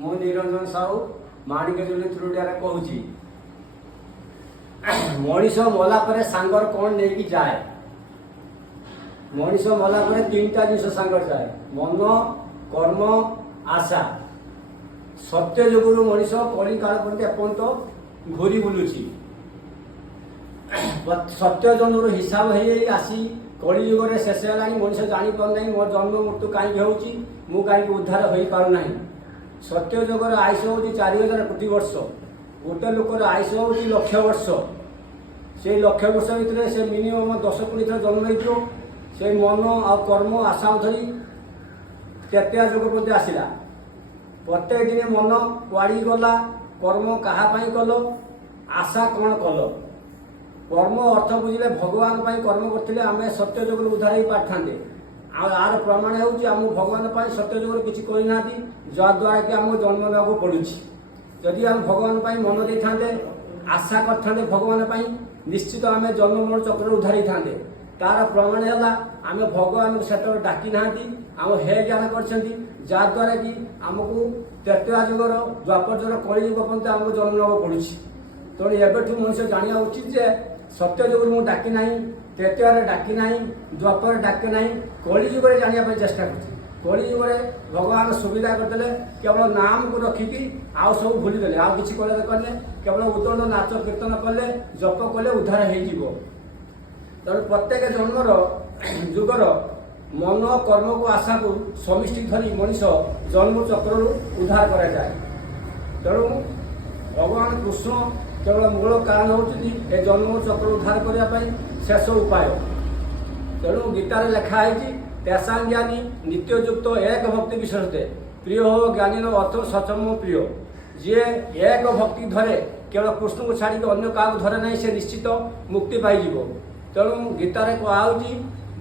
ମୁଁ ନିରଞ୍ଜନ ସାହୁ ମାଣିକେଶ୍ୱରୀ ଥ୍ରୁଡ଼ିଆରେ କହୁଛି। ମଣିଷ ମଲା ପରେ ସାଙ୍ଗର କ'ଣ ନେଇକି ଯାଏ? ମଣିଷ ମଲା ପରେ ତିନିଟା ଜିନିଷ ସାଙ୍ଗରେ ଯାଏ: ମନ, କର୍ମ, ଆଶା। ସତ୍ୟ ଯୋଗୁରୁ ମଣିଷ କଳିକାଳ ପର୍ଯ୍ୟନ୍ତ ଏପର୍ଯ୍ୟନ୍ତ ଘୁରି ବୁଲୁଛି। ସତ୍ୟ ଜନ୍ମରୁ ହିସାବ ହେଇ ଆସି କଳିଯୁଗରେ ଶେଷ ହେଲାଣି। ମଣିଷ ଜାଣିପାରୁନାହିଁ ମୋ ଜନ୍ମ ମୃତ୍ୟୁ କାହିଁକି ହେଉଛି, ମୁଁ କାହିଁକି ଉଦ୍ଧାର ହୋଇପାରୁନାହିଁ। ସତ୍ୟ ଯୁଗର ଆୟୁଷ ହେଉଛି 4000 କୋଟି ବର୍ଷ। ଗୋଟେ ଲୋକର ଆୟୁଷ ହେଉଛି ଲକ୍ଷ ବର୍ଷ। ସେଇ ଲକ୍ଷ ବର୍ଷ ଭିତରେ ସେ ମିନିମମ୍ 10-20 ଥର ଜନ୍ମ ହେଇଥିବ। ସେ ମନ ଆଉ କର୍ମ ଆଶା ଧରି ତେତେଆ ଯୁଗ ପର୍ଯ୍ୟନ୍ତ ଆସିଲା। ପ୍ରତ୍ୟେକ ଦିନ ମନ କୁଆଡ଼ିକି ଗଲା, କର୍ମ କାହା ପାଇଁ କଲ, ଆଶା କ'ଣ କଲ। କର୍ମ ଅର୍ଥ ବୁଝିଲେ ଭଗବାନ ପାଇଁ କର୍ମ କରିଥିଲେ ଆମେ ସତ୍ୟ ଯୁଗରୁ ଉଦ୍ଧାର ହେଇପାରିଥାନ୍ତେ। ଆଉ ଆର ପ୍ରମାଣ ହେଉଛି ଆମକୁ ଭଗବାନ ପାଇଁ ସତ୍ୟ ଯୁଗରେ କିଛି କରିନାହାନ୍ତି, ଯାହାଦ୍ୱାରା କି ଆମକୁ ଜନ୍ମ ନେବାକୁ ପଡ଼ୁଛି। ଯଦି ଆମେ ଭଗବାନ ପାଇଁ ମନ ଦେଇଥାନ୍ତେ, ଆଶା କରିଥାନ୍ତେ ଭଗବାନ ପାଇଁ, ନିଶ୍ଚିତ ଆମେ ଜନ୍ମ ମରଣ ଚକ୍ରରୁ ଉଦ୍ଧାର ହେଇଥାନ୍ତେ। ତାର ପ୍ରମାଣ ହେଲା ଆମେ ଭଗବାନଙ୍କୁ ସେତେବେଳେ ଡାକି ନାହାନ୍ତି, ଆମ ହେ ଜ୍ଞାନ କରିଛନ୍ତି, ଯାହାଦ୍ୱାରା କି ଆମକୁ ତ୍ରେତୟା ଯୁଗର ଦ୍ୱାପର ଯୁଗର କଳିଯୁଗ ପର୍ଯ୍ୟନ୍ତ ଆମକୁ ଜନ୍ମ ନେବାକୁ ପଡ଼ୁଛି। ତେଣୁ ଏବେଠୁ ମଣିଷ ଜାଣିବା ଉଚିତ ଯେ ସତ୍ୟ ଯୁଗରୁ ମୁଁ ଡାକି ନାହିଁ, ତ୍ରେତୟାରେ ଡାକି ନାହିଁ, ଦ୍ୱାପରରେ ଡାକି ନାହିଁ, କଳିଯୁଗରେ ଜାଣିବା ପାଇଁ ଚେଷ୍ଟା କରୁଛି। କଳିଯୁଗରେ ଭଗବାନ ସୁବିଧା କରିଦେଲେ, କେବଳ ନାମକୁ ରଖିକି ଆଉ ସବୁ ଭୁଲିଦେଲେ, ଆଉ କିଛି କଲେ କଲେ, କେବଳ ଉଦଣ୍ଡ ନାଚ କୀର୍ତ୍ତନ କଲେ, ଜପ କଲେ ଉଦ୍ଧାର ହେଇଯିବ। ତେଣୁ ପ୍ରତ୍ୟେକ ଜନ୍ମର ଯୁଗର ମନ, କର୍ମକୁ, ଆଶାକୁ ସମିଷ୍ଟି ଧରି ମଣିଷ ଜନ୍ମ ଚକ୍ରରୁ ଉଦ୍ଧାର କରାଯାଏ। ତେଣୁ ଭଗବାନ କୃଷ୍ଣ କେବଳ ମୂଳ କାରଣ ହେଉଛନ୍ତି ଏ ଜନ୍ମ ଚକ୍ର ଉଦ୍ଧାର କରିବା ପାଇଁ ଶେଷ ଉପାୟ। ତେଣୁ ଗୀତାରେ ଲେଖା ହେଇଛି, ତେଷାଂ ଜ୍ଞାନୀ ନିତ୍ୟଯୁକ୍ତ ଏକ ଭକ୍ତି ବିଶେଷତେ ପ୍ରିୟ ହୋ ଜ୍ଞାନୀର ଅର୍ଥ ସଚମ ପ୍ରିୟ। ଯିଏ ଏକ ଭକ୍ତି ଧରେ, କେବଳ କୃଷ୍ଣକୁ ଛାଡ଼ିକି ଅନ୍ୟ କାହାକୁ ଧରେ ନାହିଁ, ସେ ନିଶ୍ଚିତ ମୁକ୍ତି ପାଇଯିବ। ତେଣୁ ଗୀତାରେ କୁହାହେଉଛି,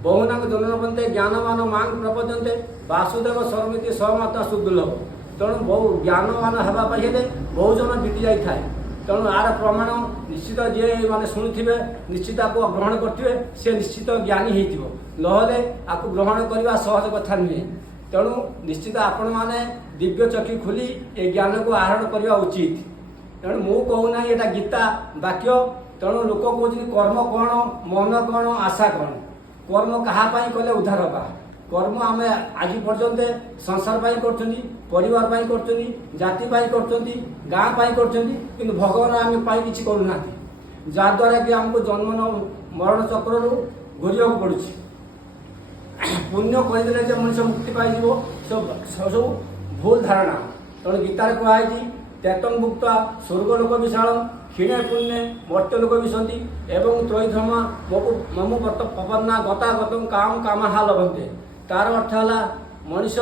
ବହୁନାଙ୍କ ଜନନପନ୍ତେ ଜ୍ଞାନମାନ ମାଙ୍ଗ ପ୍ରପଦ୍ୟନ୍ତେ ବାସୁଦେବ ସର୍ମିତି ସହମାତ୍ମା ସୁଦୁର୍ଲଭ। ତେଣୁ ବହୁ ଜ୍ଞାନମାନ ହେବା ପାଇଁ ହେଲେ ବହୁ ଜନ ବିତି ଯାଇଥାଏ। ତେଣୁ ଆର ପ୍ରମାଣ ନିଶ୍ଚିତ ଯିଏ ମାନେ ଶୁଣିଥିବେ, ନିଶ୍ଚିତ ଆକୁ ଗ୍ରହଣ କରିଥିବେ, ସେ ନିଶ୍ଚିତ ଜ୍ଞାନୀ ହେଇଥିବ। ନହେଲେ ଆକୁ ଗ୍ରହଣ କରିବା ସହଜ କଥା ନୁହେଁ। ତେଣୁ ନିଶ୍ଚିତ ଆପଣମାନେ ଦିବ୍ୟ ଚକ୍ଷୁ ଖୋଲି ଏ ଜ୍ଞାନକୁ ଆହରଣ କରିବା ଉଚିତ। ତେଣୁ ମୁଁ କହୁନାହିଁ ଏଇଟା ଗୀତା ବାକ୍ୟ। ତେଣୁ ଲୋକ କହୁଛନ୍ତି କର୍ମ କ'ଣ, ମନ କ'ଣ, ଆଶା କ'ଣ। କର୍ମ କାହା ପାଇଁ କଲେ ଉଦ୍ଧାର ହେବା? କର୍ମ ଆମେ ଆଜି ପର୍ଯ୍ୟନ୍ତ ସଂସାର ପାଇଁ କରୁଛନ୍ତି, ପରିବାର ପାଇଁ କରୁଛନ୍ତି, ଜାତି ପାଇଁ କରୁଛନ୍ତି, ଗାଁ ପାଇଁ କରୁଛନ୍ତି, କିନ୍ତୁ ଭଗବାନ ଆମେ ପାଇଁ କିଛି କରୁନାହାନ୍ତି, ଯାହାଦ୍ୱାରା କି ଆମକୁ ଜନ୍ମ ମରଣ ଚକ୍ରରୁ ଘୁରିବାକୁ ପଡ଼ୁଛି। ପୁଣ୍ୟ କରିଦେଲେ ଯେ ମଣିଷ ମୁକ୍ତି ପାଇଯିବ, ସବୁ ଭୁଲ ଧାରଣା। ତେଣୁ ଗୀତାରେ କୁହାଯାଇଛି, ତେତଂ ଭୁକ୍ତ୍ୱା ସ୍ୱର୍ଗଲୋକ ବିଶାଳ କ୍ଷୀଣେ ପୁଣ୍ୟେ ମର୍ତ୍ତ୍ୟଲୋକ ବିଶନ୍ତି ଏବଂ ତ୍ରୟିଧର୍ମା ମମ ପପନ୍ନା ଗତା ଗତଂ କାମ କାମାହା ଲଭନ୍ତେ। ତାର ଅର୍ଥ ହେଲା, ମଣିଷ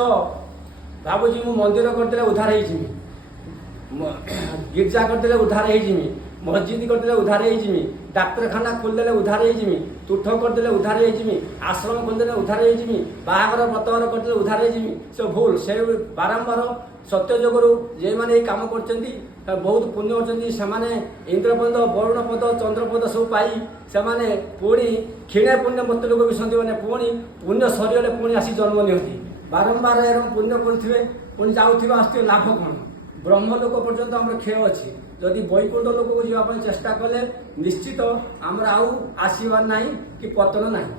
ଭାବୁଛି ମୁଁ ମନ୍ଦିର କରିଦେଲେ ଉଦ୍ଧାର ହେଇଯିବି, ଗିର୍ଜା କରିଦେଲେ ଉଦ୍ଧାର ହେଇଯିବି, ମସଜିଦ କରିଦେଲେ ଉଦ୍ଧାର ହେଇଯିବି, ଡାକ୍ତରଖାନା ଖୋଲିଦେଲେ ଉଦ୍ଧାର ହେଇଯିବି, ତୁଠ କରିଦେଲେ ଉଦ୍ଧାର ହେଇଯିବି, ଆଶ୍ରମ ଖୋଲିଦେଲେ ଉଦ୍ଧାର ହେଇଯିବି, ବାହାଘର ବ୍ରତଘର କରିଦେଲେ ଉଦ୍ଧାର ହେଇଯିବି। ସେ ଭୁଲ। ସେ ବାରମ୍ବାର ସତ୍ୟ ଯୋଗରୁ ଯେଉଁମାନେ ଏଇ କାମ କରୁଛନ୍ତି ବହୁତ ପୁଣ୍ୟ ଅଛନ୍ତି, ସେମାନେ ଇନ୍ଦ୍ରପଦ, ବରୁଣପଦ, ଚନ୍ଦ୍ରପଦ ସବୁ ପାଇ ସେମାନେ ପୁଣି କ୍ଷୀଣେ ପୁଣ୍ୟ ମର୍ତ୍ତ୍ୟଲୋକ ବିଶନ୍ତି, ମାନେ ପୁଣି ପୁଣ୍ୟ ସରିଗଲେ ପୁଣି ଆସି ଜନ୍ମ ନିଅନ୍ତି। ବାରମ୍ବାର ଏରকম ପୁଣ୍ୟ କରୁଥିବେ, ପୁଣି ଯାଉଥିବେ, ଆସୁଥିବେ, ଲାଭ କ'ଣ? ବ୍ରହ୍ମଲୋକ ପର୍ଯ୍ୟନ୍ତ ଆମର କ୍ଷୟ ଅଛି। ଯଦି ବୈକୁଣ୍ଠ ଲୋକକୁ ଯିବା ପାଇଁ ଚେଷ୍ଟା କଲେ ନିଶ୍ଚିତ ଆମର ଆଉ ଆସିବାର ନାହିଁ କି ପତନ ନାହିଁ।